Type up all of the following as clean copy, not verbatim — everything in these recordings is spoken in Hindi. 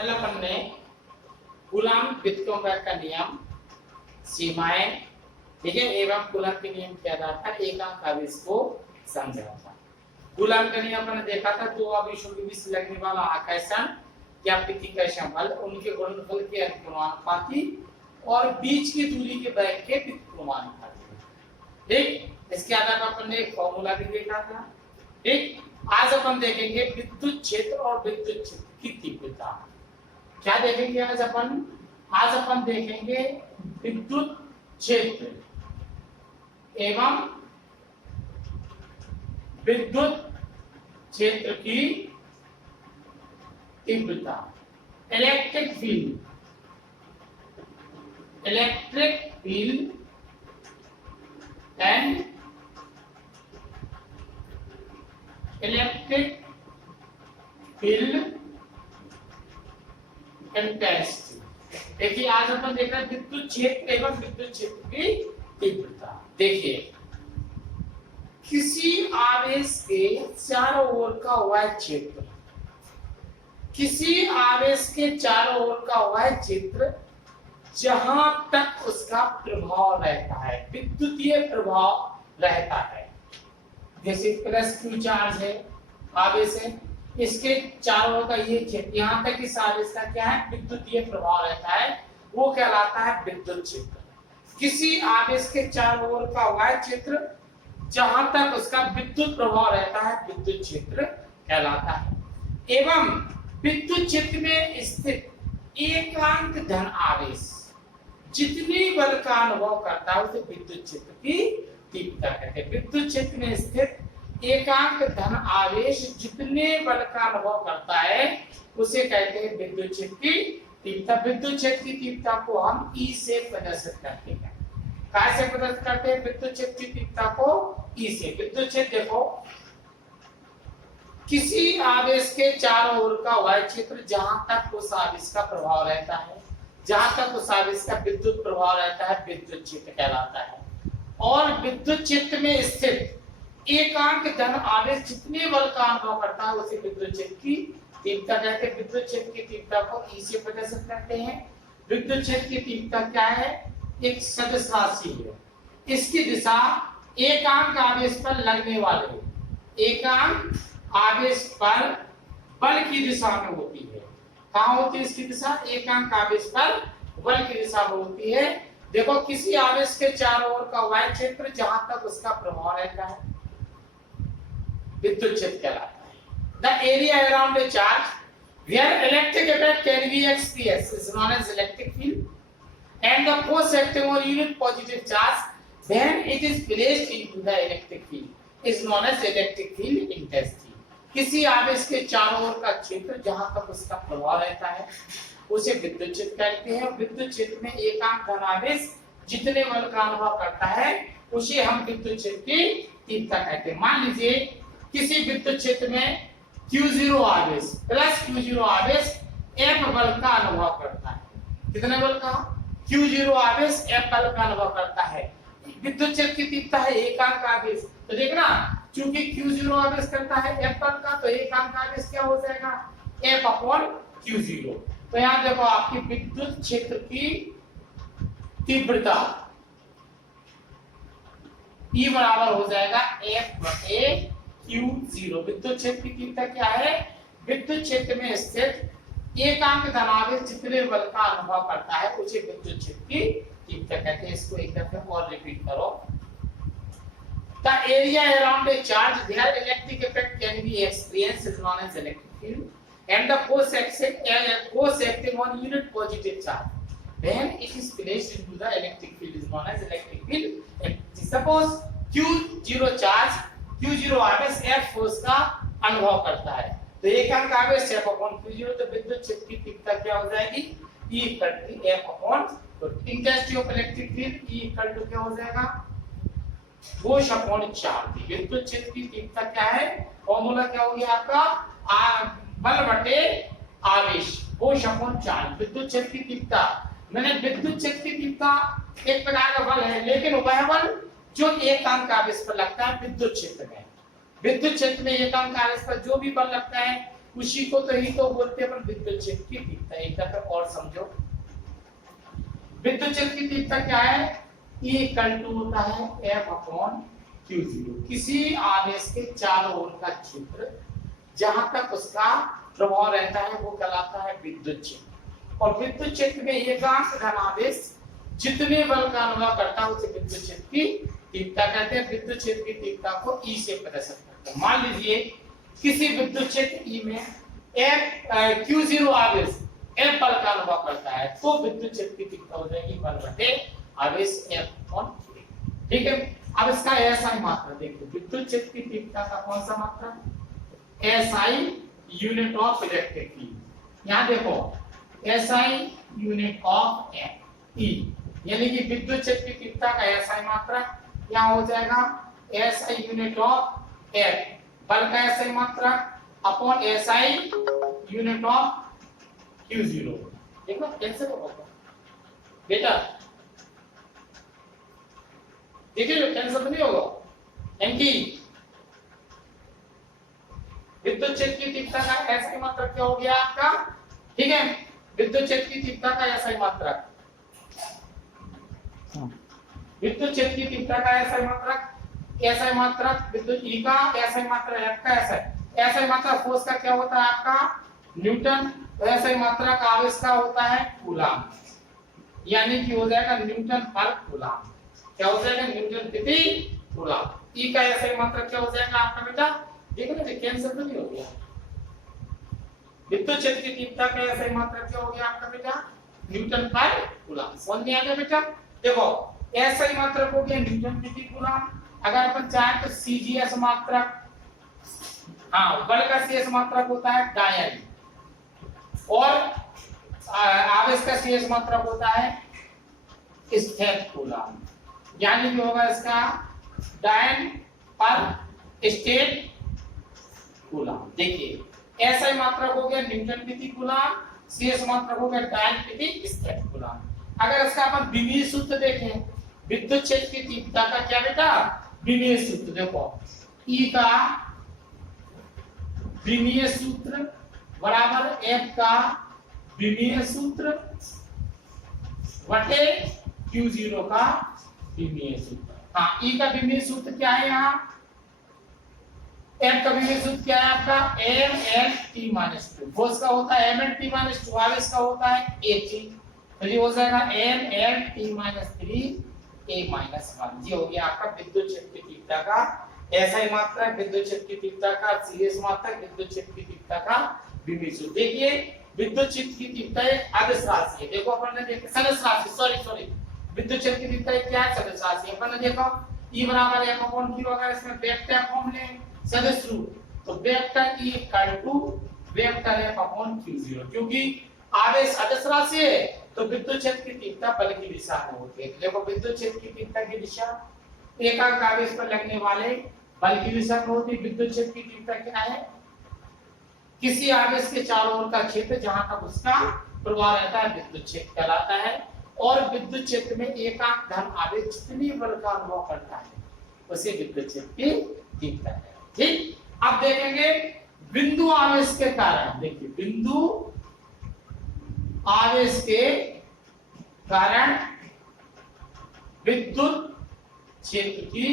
कल अपन ने कूलॉम विद्युत का नियम, सीमाएं, ठीक है, एवं कूलॉम के नियम के आधार पर एकांक आवेश को समझा था। कूलॉम का नियम अपन ने देखा था, दो आवेशों के बीच लगने वाला आकर्षण या प्रतिकर्षण बल उनके गुणनफल के अनुपाती और बीच की दूरी के वेग के व्युत्क्रमानुपाती। ठीक, इसके आधार पर अपन ने एक फॉर्मूला भी देखा था। ठीक, आज अपन देखेंगे विद्युत क्षेत्र और विद्युत क्षेत्र की तीव्रता। क्या देखेंगे आज अपन देखेंगे विद्युत क्षेत्र एवं विद्युत क्षेत्र की तीव्रता। Electric field and electric field intensity. देखिए आज अपन देख रहे हैं विद्युत क्षेत्र एवं विद्युत क्षेत्र की तीव्रता। देखिए किसी आवेश के चारों ओर का वह क्षेत्र, किसी आवेश के चारों ओर का वह क्षेत्र जहां तक उसका प्रभाव रहता है, विद्युतीय प्रभाव रहता है। जैसे प्लस क्यू चार्ज है, आवेश है, इसके चारों ओर का ये क्षेत्र, यहां तक इस आवेश का क्या है, विद्युतीय प्रभाव रहता है, वो कहलाता है विद्युत क्षेत्र। किसी आवेश के चारों ओर का वह क्षेत्र जहां तक उसका विद्युत प्रभाव रहता है, विद्युत क्षेत्र कहलाता है। एवं विद्युत क्षेत्र में स्थित एकांक धन आवेश जितने बल का अनुभव करता है उसे विद्युत क्षेत्र की तीव्रता कहते हैं। विद्युत क्षेत्र में स्थित एकांक धन आवेश जितने बल का अनुभव करता है उसे कहते हैं विद्युत क्षेत्र की तीव्रता। विद्युत क्षेत्र की तीव्रता को हम ई से प्रदर्शित करते हैं। कैसे प्रदर्शित करते हैं विद्युत क्षेत्र की तीव्रता को? ई से। विद्युत क्षेत्र देखो, किसी आवेश के चारों ओर का वह क्षेत्र जहां तक उस आवेश का प्रभाव रहता है, जहां तक उस आवेश का विद्युत प्रभाव रहता है, विद्युत क्षेत्र कहलाता है। और विद्युत क्षेत्र में स्थित एकांक धन आवेश जितने बल का अनुभव करता है उसे विद्युत क्षेत्र की तीव्रता कहते हैं। विद्युत क्षेत्र की तीव्रता को ई से प्रदर्शित करते हैं। विद्युत क्षेत्र की तीव्रता क्या है? एक सदिश राशि है। इसकी दिशा एकांक आवेश पर लगने वाले एकांक आवेश पर बल की दिशा में होती है। कहाँ होती है इसकी दिशा? एकांक आवेश पर बल की दिशा में होती है। देखो किसी आवेश के चारों ओर का वह क्षेत्र जहां तक उसका प्रभाव रहता है विद्युत क्षेत्र कहलाता है। The area around a charge where electric effect can be experienced is known as electric field and the force acting on unit positive charge when it is placed into the electric field is known as electric field intensity। किसी आवेश के चारों ओर का क्षेत्र जहां तक उसका प्रभाव रहता है उसे विद्युत क्षेत्र कहते हैं। विद्युत क्षेत्र में एकांक धन आवेश जितने बल का अनुभव करता है उसे हम विद्युत क्षेत्र की तीव्रता कहते हैं। मान लीजिए किसी विद्युत क्षेत्र में Q0 आवेश प्लस Q0 आवेश F बल का अनुभव करता है। कितने बल का? Q0 आवेश F बल का अनुभव करता है। विद्युत क्षेत्र की तीव्रता है एकांक आवेश। तो देखना, चूंकि Q0 आवेश करता है F बल का, तो एकांक आवेश क्या हो जाएगा? F upon Q0। तो यहाँ देखो आपकी विद्युत क्षेत्र की तीव्रता E बराबर हो जाएगा F बटे Q0। विद्युत क्षेत्र की तीव्रता क्या है? विद्युत क्षेत्र में स्थित एकांक धन आवेश जितने बल का अनुभव करता है उसे विद्युत क्षेत्र की तीव्रता कहते हैं। इसको एक दफे और रिपीट करो। The area around a charge where electric effect can be experienced is known as electric field and the force acting on unit positive charge when it is placed into the electric field is known as electric field। Suppose Q0 charge, Q0 आवेश F फोर्स का अनुभव करता है, तो एकांक आवेश F अपॉन Q0, तो विद्युत क्षेत्र की तीव्रता क्या हो जाएगी? E equal to F upon intensity of electric field. E equal to क्या हो जाएगा? Force upon charge. विद्युत क्षेत्र की तीव्रता क्या है? फॉर्मूला क्या हो गया आपका? बल बटे आवेश, फोर्स अपॉन चार्ज। विद्युत क्षेत्र की तीव्रता, मैंने विद्युत क्षेत्र की तीव्रता एक प्रकार का बल है, लेकिन वह बल जो एकांक आवेश पर लगता है विद्युत क्षेत्र में। विद्युत क्षेत्र में एकांक आवेश पर जो भी बल लगता है उसी को तो ही तो बोलते हैं अपन विद्युत क्षेत्र की तीव्रता। एक दफा और समझो, विद्युत क्षेत्र की तीव्रता क्या है? E इक्वल टू होता है F/Q0। किसी आवेश के चारों ओर का क्षेत्र जहां तक उसका प्रभाव रहता है वो कहलाता है विद्युत क्षेत्र। और विद्युत क्षेत्र में एकांक धनावेश जितने बल का अनुभव करता है उसे विद्युत क्षेत्र की तीव्रता कहते हैं। विद्युत क्षेत्र की तीव्रता को E से प्रदर्शित करते हैं। मान लीजिए किसी विद्युत क्षेत्र E में Q0 आवेश F बल का अनुभव करता है तो विद्युत क्षेत्र की तीव्रता हो जाएगी बल बटे आवेश F/3। ठीक है। अब इसका SI मात्रा देखो, विद्युत क्षेत्र की तीव्रता का कौन सा मात्रा? SI unit of electric field. यहाँ देखो SI यूनिट ऑफ E, यानी कि विद्युत क्षेत्र की तीव्रता का SI मात्रा यहाँ हो जाएगा SI यूनिट ऑफ F, बल का SI मात्रा upon SI unit of Q0। देखो कैंसिल होगा बेटा, देखिए कैंसिल नहीं होगा। यानी विद्युत क्षेत्र की तीव्रता का SI मात्रा क्या हो गया आपका? ठीक है, विद्युत क्षेत्र की तीव्रता का SI मात्रा, विद्युत क्षेत्र की तीव्रता का SI मात्रा, SI मात्रा विद्युत E का, SI मात्रा F का SI मात्रा फोर्स का क्या होता है आपका? न्यूटन। SI मात्रा का आवेश का होता है कूलाम, यानी कि हो जाएगा न्यूटन पर कूलाम। क्या हो जाएगा? न्यूटन प्रति कूलाम। E का SI मात्रा क्या हो जाएगा आपका बेटा? देखो ना, कैंसिल तो नहीं हो गया। विद्युत क्षेत्र की तीव्रता का SI मात्रा क्या हो गया आपका बेटा? न्यूटन पर कूलाम। समझ में आ गया बेटा? देखो SI मात्रा हो गया न्यूटन प्रति कूलाम। अगर अपन चाहें तो CGS मात्रा, हाँ बल का CS मात्रा होता है डायन, और आवेश का CS मात्रा होता है स्थिर कूलाम, यानी कि होगा इसका डायन पर स्टेट कूलाम। देखिए SI मात्रा हो गया न्यूटन प्रति कूलाम, CS मात्रा हो गया डायन प्रति स्थिर कूलाम। अगर इसका अपन विमीय सूत्र देखें, विद्युत क्षेत्र की तीव्रता का क्या बेटा? विमीय सूत्र देखो, E का विमीय सूत्र बराबर F का विमीय सूत्र बटे Q0 का विमीय सूत्र। हाँ, E का विमीय सूत्र क्या है? यहाँ F का विमीय सूत्र क्या है आपका? MLT-2। फोर्स का होता है MLT-2, आवेश का होता है H। तो ये हो जाएगा MLT-3 A-1। ये हो गया आपका विद्युत क्षेत्र की तीव्रता का SI मात्रा, विद्युत क्षेत्र की तीव्रता का CS मात्रा, विद्युत क्षेत्र की तीव्रता का विमीय सूत्र। देखिए विद्युत क्षेत्र की तीव्रता एक अदिश राशि है। देखो अपन ने देखा सदिश राशि, सॉरी विद्युत क्षेत्र की तीव्रता क्या है? सदिश राशि। अपन ने देखा E बराबर F/Q। अगर इसमें वेक्टर फॉर्म ले सदिश रूप तो vector E equal to vector F/Q0। क्योंकि आवेश अदिश राशि है तो विद्युत क्षेत्र की तीव्रता बल की दिशा में होती है। देखो विद्युत क्षेत्र की तीव्रता की दिशा एकांक आवेश पर लगने वाले बल की दिशा में होती है। विद्युत क्षेत्र की तीव्रता क्या है? किसी आवेश के चारों ओर का क्षेत्र जहां तक उसका प्रभाव रहता है विद्युत क्षेत्र कहलाता है। और विद्युत क्षेत्र में एकांक धन आवेश जितनी बल का अनुभव करता है उसे विद्युत क्षेत्र की तीव्रता है। ठीक, अब देखेंगे बिंदु आवेश के कारण। देखिए बिंदु आवेश के कारण विद्युत क्षेत्र की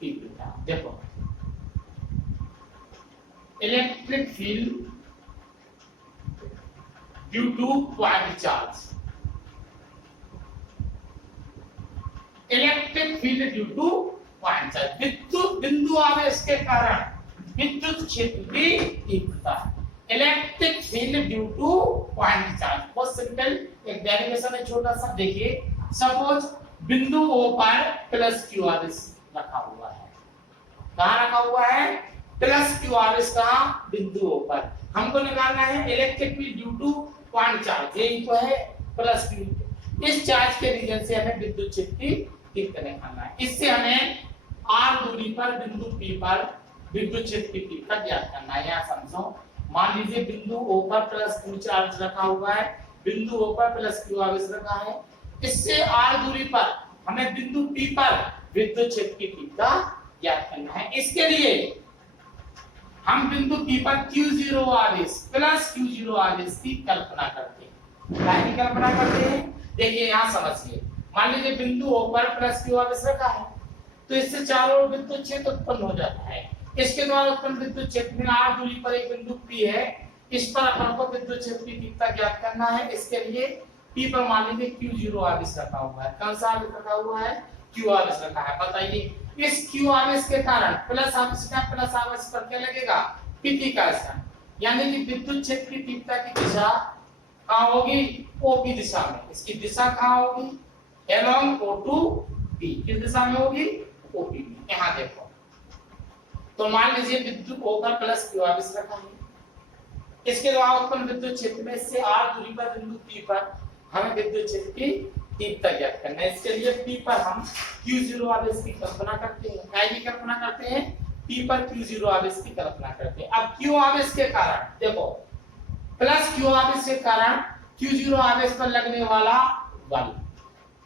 तीव्रता। देखो electric field due two point charge, electric field due two point charge, विद्युत बिंदु आवेश के कारण विद्युत क्षेत्र की तीव्रता। Electric field due two point charge, बहुत सिंपल एक डेरिवेशन है छोटा सा। देखिए सपोज बिंदु O पर प्लस क्यू आवेश रखा हुआ है। कहां रखा हुआ है? प्लस क्यू आवेश कहां? बिंदु O पर। हमको निकालना है electric field due two point charge, यही तो है प्लस क्यू। इस चार्ज के रीजन से हमें विद्युत क्षेत्र की तीव्रता निकालना है। इससे हमें r दूरी पर बिंदु P पर विद्युत क्षेत्र की तीव्रता ज्ञात करना है। यहां समझो, मान लीजिए बिंदु O पर प्लस क्यू चार्ज रखा हुआ है, बिंदु O पर प्लस क्यू आवेश रखा है। इससे r दूरी पर हमें बिंदु P पर विद्युत क्षेत्र की तीव्रता ज्ञात करना है। इसके लिए हम बिंदु P पर Q0 आवेश प्लस Q0 आवेश की कल्पना करते हैं। क्या की कल्पना करते हैं? देखिए यहाँ समझिए, मान लीजिए बिंदु O पर प्लस Q आवेश रखा है, तो इससे चारों ओर विद्युत क्षेत्र उत्पन्न हो जाता है। इसके द्वारा उत्पन्न विद्युत क्षेत्र में r दूरी पर एक बिंदु P है, इस पर अपन को विद्युत क्षेत्र की तीव्रता ज्ञात करना है। इसके लिए P पर मान लीजिए Q0 आवेश रखा हुआ है। कौन सा आवेश रखा हुआ है? Q आवेश रखा है। बताइए इस Q आवेश के कारण प्लस आवेश पर क्या लगेगा? Pt का स्थान, यानी कि विद्युत क्षेत्र की तीव्रता की दिशा कहाँ होगी? OP दिशा में। इसकी दिशा कहाँ होगी? along O2P। किस दिशा में होगी? OP में। यहाँ देखो, तो मान लीजिए विद्युत O पर प्लस Q आवेश रखा है, इसके द्वारा उत्पन्न विद्युत क्षेत्र में से r दूरी पर बिंदु P पर हमें विद्युत क्षेत्र की तीव्रता ज्ञात करना है। इसके लिए P पर हम Q0 आवेश की कल्पना करते हैं। क्या की कल्पना करते हैं? P पर Q0 आवेश की कल्पना करते हैं। अब Q आवेश के कारण देखो, प्लस Q आवेश के कारण Q0 आवेश पर लगने वाला बल,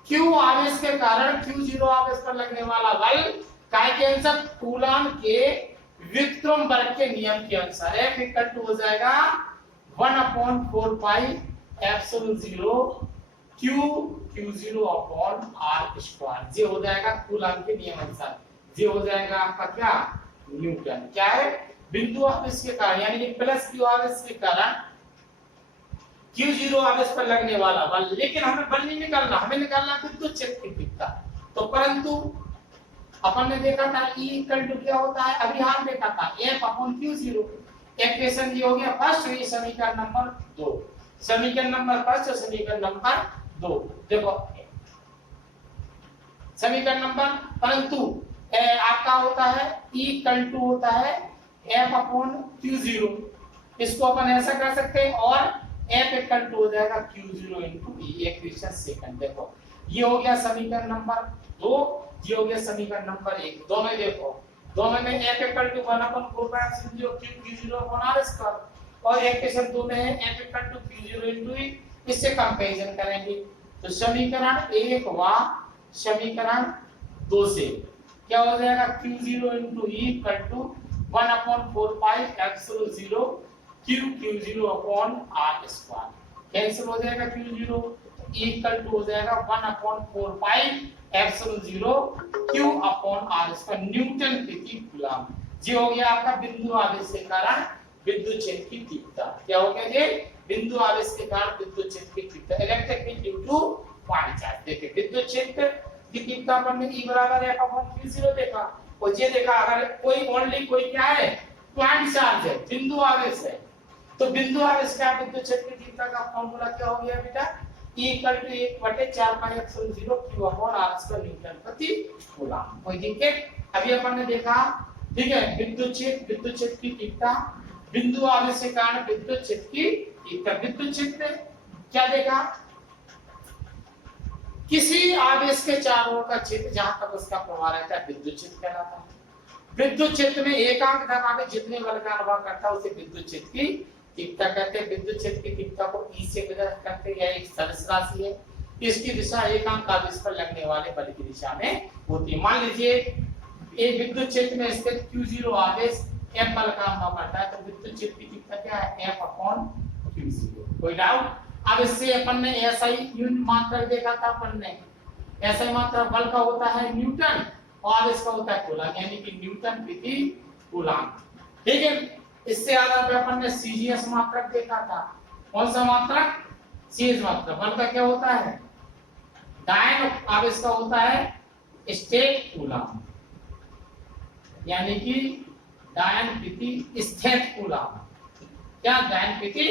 Q आवेश के कारण Q0 आवेश पर लगने वाला बल काय के अनुसार? कूलॉम के विक्रम वर्ग के नियम के अनुसार F इक्वल टू हो जाएगा 1/4 pi epsilon 0 Q0 upon r square. J हो जाएगा कूलॉम के नियम अनुसार, जे हो जाएगा आपका क्या? न्यूटन। क्या है? बिंदु आवेश के कारण यानी कि प्लस Q आवेश के कारण Q0 आवेश पर लगने वाला बल, लेकिन हमें बल नहीं निकालना, हमें निकालना विद्युत क्षेत्र की तीव्रता। तो परंतु अपन ने देखा था E इक्वल टू क्या होता है? अभी हम देखा था F अपॉन Q0। इक्वेशन ये हो गया फर्स्ट, ये समीकरण नंबर 2, समीकरण नंबर फर्स्ट और समीकरण नंबर 2। देखो समीकरण नंबर, परंतु आपका होता है E इक्वल टू होता है F अपॉन Q0। इसको अपन ऐसा कर सकते हैं, और F इक्वल टू हो जाएगा Q0 into E। Equation second देखो, ये हो गया समीकरण नंबर 2, ये हो गया समीकरण नंबर 1। दोनों ही देखो, दोनों में F equal to 1/4 pi epsilon 0 Q0 upon r square, और इक्वेशन 2 में है F equal to Q0 into E। इससे कंपैरिजन करेंगे तो समीकरण 1 व समीकरण 2 से क्या हो जाएगा? Q0 into E equal to 1/4 pi epsilon 0 Q0 upon r square. Cancel हो जाएगा Q0, E इक्वल टू हो जाएगा 1/4 pi epsilon 0 Q upon r square newton प्रति कूलॉम। ये हो गया आपका बिंदु आवेश के कारण विद्युत क्षेत्र की तीव्रता। क्या हो गया ये? बिंदु आवेश के कारण विद्युत क्षेत्र की तीव्रता, electric field due two point charge. देखिए विद्युत क्षेत्र की तीव्रता पर में E बराबर F अपॉन Q0 देखा, और ये देखा अगर कोई ओनली कोई क्या है? पॉइंट चार्ज है, बिंदु आवेश है, तो बिंदु आवेश का विद्युत क्षेत्र की तीव्रता का फार्मूला क्या हो गया बेटा? E equal to 1/4 pi epsilon 0 Q upon r square newton प्रति कूलॉम। कोई दिक्कत? अभी अपन ने देखा, ठीक है, विद्युत क्षेत्र की तीव्रता, बिंदु आवेश के कारण विद्युत क्षेत्र की तीव्रता। विद्युत क्षेत्र क्या देखा? किसी आवेश के चारों ओर का क्षेत्र जहां तक उसका प्रभाव रहता है विद्युत क्षेत्र कहलाता है। विद्युत क्षेत्र में एकांक धन आवेश जितने बल का अनुभव करता है उसे विद्युत क्षेत्र की तीव्रता कहते हैं। विद्युत क्षेत्र की तीव्रता को E से प्रदर्शित करते हैं, यह एक सदिश राशि है। इसकी दिशा एकांक आवेश पर लगने वाले बल की दिशा में होती है। मान लीजिए एक विद्युत क्षेत्र में स्थित Q0 आवेश F बल का अनुभव करता है, तो विद्युत क्षेत्र की तीव्रता क्या है? F upon Q0। कोई डाउट? अब इससे अपन ने SI यूनिट मात्रक देखा था, अपन ने SI मात्रक बल का होता है न्यूटन और आवेश का होता है कूलॉम, यानी कि न्यूटन प्रति कूलॉम। ठीक है, इससे आधार पर अपन ने CGS मात्रक देखा था। कौन सा मात्रक? CGS मात्रक। बल का क्या होता है? डायन, आवेश का होता है स्टेट कूलॉम, यानी कि डायन प्रति स्थिर कूलॉम। क्या? डायन प्रति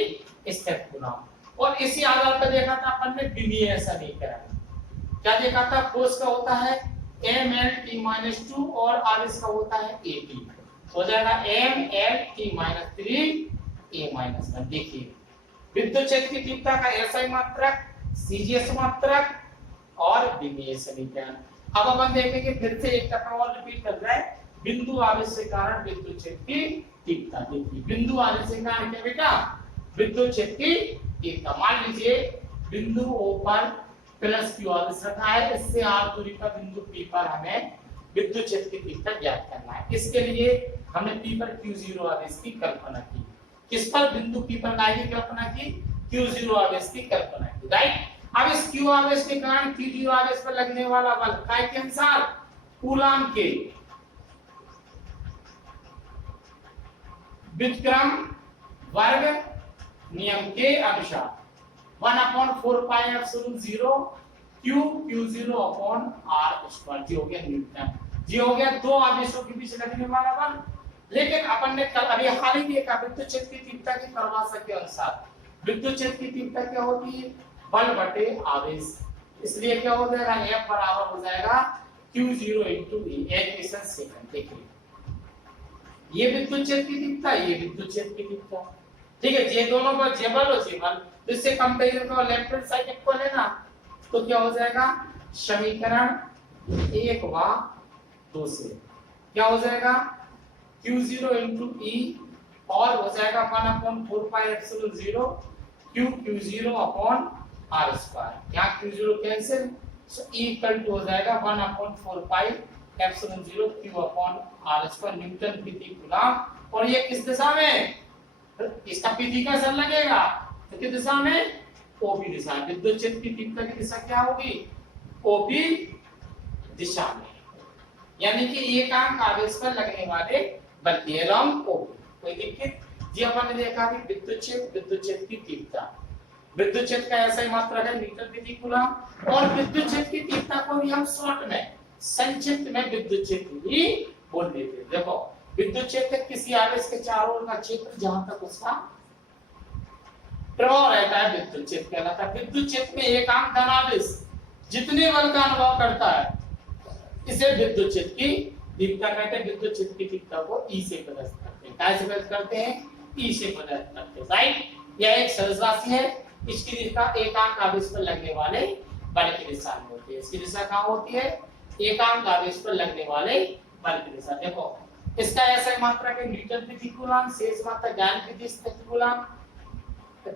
स्थिर कूलॉम। और इसी आधार पर देखा था अपन ने विमीय समीकरण। क्या देखा था? फोर्स का होता है mLT-2 और आवेश का होता है AT। हो जाएगा mLT-3 A-1। देखिए विद्युत क्षेत्र की तीव्रता का SI मात्रक, CGS मात्रक और विमीय समीकरण। अब अपन देखेंगे फिर से एक टकराव रिपीट कर रहा है। बिंदु आवेश के कारण विद्युत क्षेत्र की तीव्रता। देखिए बिंदु आवेश के कारण क्या बेटा? विद्युत क्षेत्र की तीव्रता। मान लीजिए बिंदु O पर प्लस Q आवेश रखा है, इससे r दूरी पर बिंदु P पर हमें विद्युत क्षेत्र की तीव्रता ज्ञात करना है। इसके लिए हमने P पर Q0 आवेश की कल्पना की। किस पर? बिंदु P पर काय की कल्पना की? Q0 आवेश की कल्पना की, राइट। अब इस Q आवेश के कारण Q0 आवेश पर लगने वाला बल काय के अनुसार? कूलाम के व्युत्क्रम वर्ग नियम के अनुसार 1/4πε0 Q0 अपॉन R स्क्वायर, जी हो गया न्यूटन, जी हो गया दो आवेशों के बीच लगने वाला बल। लेकिन अपन ने कल अभी हाल ही देखा विद्युत क्षेत्र की तीव्रता की परिभाषा के अनुसार विद्युत क्षेत्र की तीव्रता क्या होती है? बल बटे आवेश। इसलिए क्या हो जाएगा? F बराबर हो जाएगा Q0 * E, एक क्वेश्चन सेकंड। देखिए ये विद्युत क्षेत्र की तीव्रता, ये विद्युत क्षेत्र की तीव्रता, ठीक है। ये दोनों पर जे बल और जे बल, इससे कंपैरिजन को लेफ्ट हैंड साइड को लेना, तो क्या हो जाएगा? समीकरण 1 व 2 से क्या हो जाएगा? Q0 * E और हो जाएगा 1/4πε0 Q0 अपॉन R स्क्वायर। यहाँ Q0 cancel, so E equal to हो जाएगा 1/4πε0 Q upon R square, newton प्रति कूलम। और ये किस दिशा में? इसका पीठी का असर लगेगा तो किस दिशा में? ओपी दिशा। विद्युत क्षेत्र की तीव्रता की दिशा क्या होगी? ओपी दिशा में, यानी कि एकांक आवेश पर लगने वाले बल के अलोंग ओपी। कोई दिक्कत? जी अपन ने देखा कि विद्युत क्षेत्र की तीव्रता, विद्युत क्षेत्र का ऐसा ही मात्रक है मीटर प्रति कूलम। और विद्युत क्षेत्र की तीव्रता को भी हम शॉर्ट में, संक्षिप्त में विद्युत क्षेत्र भी बोल देते हैं। देखो विद्युत क्षेत्र किसी आवेश के चारों ओर का क्षेत्र जहां तक उसका प्रभाव रहता है विद्युत क्षेत्र कहलाता है। विद्युत क्षेत्र में एकांक धनावेश जितने बल का अनुभव करता है इसे विद्युत क्षेत्र की तीव्रता कहते हैं। विद्युत क्षेत्र की तीव्रता को E से प्रदर्शित करते हैं। कैसे प्रदर्शित करते हैं? E से प्रदर्शित करते हैं, राइट। यह एक सरल राशि है, इसकी दिशा एकांक आवेश पर लगने वाले बल की दिशा में होती है। इसकी दिशा कहां होती है? एकांक आवेश पर लगने वाले बल की दिशा। देखो इसका ऐसा मात्रक है न्यूटन प्रति कूलम, शेष मात्रक ज्ञान प्रति कूलम,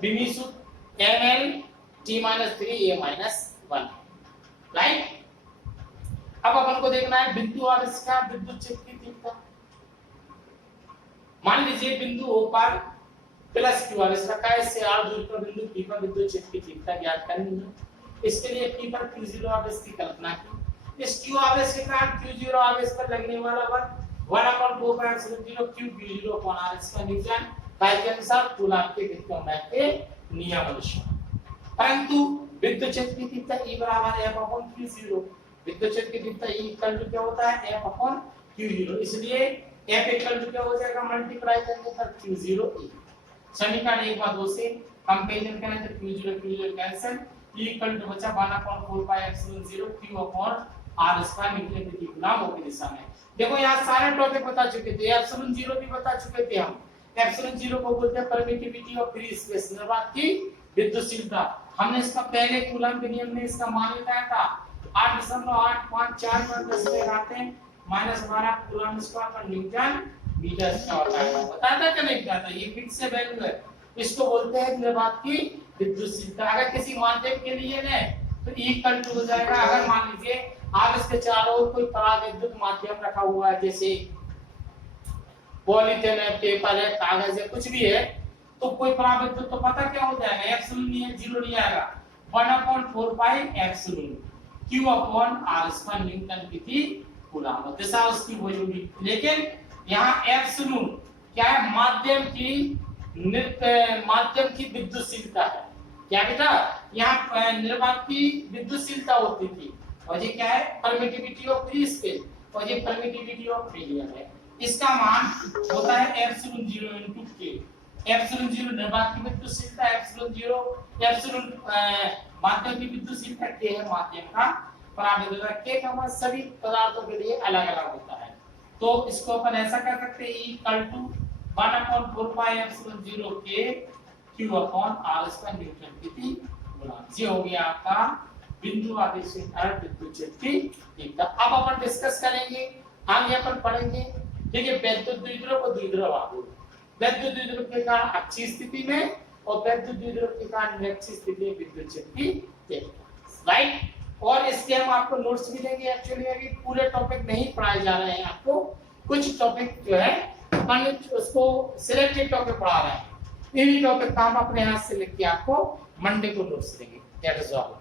विमी सूत्र ml T-3 A-1, राइट। अब अपन को देखना है बिंदु आवेश का विद्युत क्षेत्र की तीव्रता। मान लीजिए बिंदु O पर प्लस Q आवेश रखा है, इससे r दूरी पर बिंदु P पर विद्युत क्षेत्र की तीव्रता ज्ञात करनी है। इसके लिए P पर Q0 आवेश की कल्पना की। इस Q आवेश के कारण Q0 आवेश पर लगने वाला बल 1/4πε0 Q0 अपॉन R इसका न्यूटन काय के अनुसार? कूलम के व्युत्क्रम वेग के नियम अनुसार। परंतु विद्युत क्षेत्र की तीव्रता E बराबर F अपॉन Q0, विद्युत क्षेत्र की तीव्रता E इक्वल टू क्या होता है? F upon Q0। इसलिए F इक्वल टू क्या हो जाएगा? मल्टीप्लाई करने पर Q0 E। समीकरण 1 व 2 से कंपैरिजन करें तो Q0 cancel, E equal to बचा 1/4πε0 Q upon R square newton प्रति कूलम ओपी दिशा में। देखो यहाँ सारे टॉपिक बता चुके थे, ε0 भी बता चुके थे हम। ε0 को बोलते हैं परमिटिविटी ऑफ फ्री स्पेस, निर्वात की विद्युतशीलता। हमने इसका पहले कूलम के नियम में इसका मान बताया था 8.854 पर 10 में आते हैं -12 कूलम स्क्वायर पर न्यूटन मीटर स्क्वायर बताया था कि नहीं बताया था? ये फिक्स से वैल्यू है, इसको बोलते हैं निर्वात की विद्युतशीलता। अगर किसी माध्यम के लिए ने तो E इक्वल टू हो जाएगा, अगर मान लीजिए आप इसके चारों ओर कोई पराविद्युत माध्यम रखा हुआ है, जैसे पॉलीथीन है, पेपर है, कागज है, कुछ भी है, तो कोई पराविद्युत तो पता क्या हो जाएगा? एप्सिलॉन नहीं है, जीरो नहीं आएगा, 1/4πε Q upon R square newton प्रति कूलम, दिशा उसकी वही होगी। लेकिन यहाँ एप्सिलॉन क्या है? माध्यम की विद्युतशीलता है। क्या बेटा? यहाँ निर्वात की विद्युतशीलता होती थी, और ये क्या है? परमिटिविटी ऑफ फ्री स्पेस, और ये परमिटिविटी ऑफ मीडियम है। इसका मान होता है ε0 * k। ε0 निर्वात की विद्युतशीलता, एप्सिलॉन माध्यम की विद्युतशीलता, k है माध्यम का पराविद्युतता। k का मान सभी पदार्थों के लिए अलग-अलग होता है, तो इसको अपन ऐसा कर सकते हैं E = 1/4πε0 k Q upon R square newton प्रति कूलम। ये हो गया आपका बिंदु आवेश से विद्युत क्षेत्र की तीव्रता। अब अपन डिस्कस करेंगे, आगे अपन पढ़ेंगे, ठीक है, वैद्युत द्विध्रुव और द्विध्रुव आवेश। वैद्युत द्विध्रुव के कारण अक्षीय स्थिति में और वैद्युत द्विध्रुव के कारण निरक्षीय स्थिति में विद्युत क्षेत्र की तीव्रता, राइट। और इसके हम आपको नोट्स भी देंगे। एक्चुअली अभी पूरे टॉपिक नहीं पढ़ाए जा रहे हैं, आपको कुछ टॉपिक जो है अपन उसको सिलेक्टेड टॉपिक पढ़ा रहे हैं, इन्हीं टॉपिक का हम अपने हाथ से लिख के आपको मंडे को नोट्स देंगे। That is all.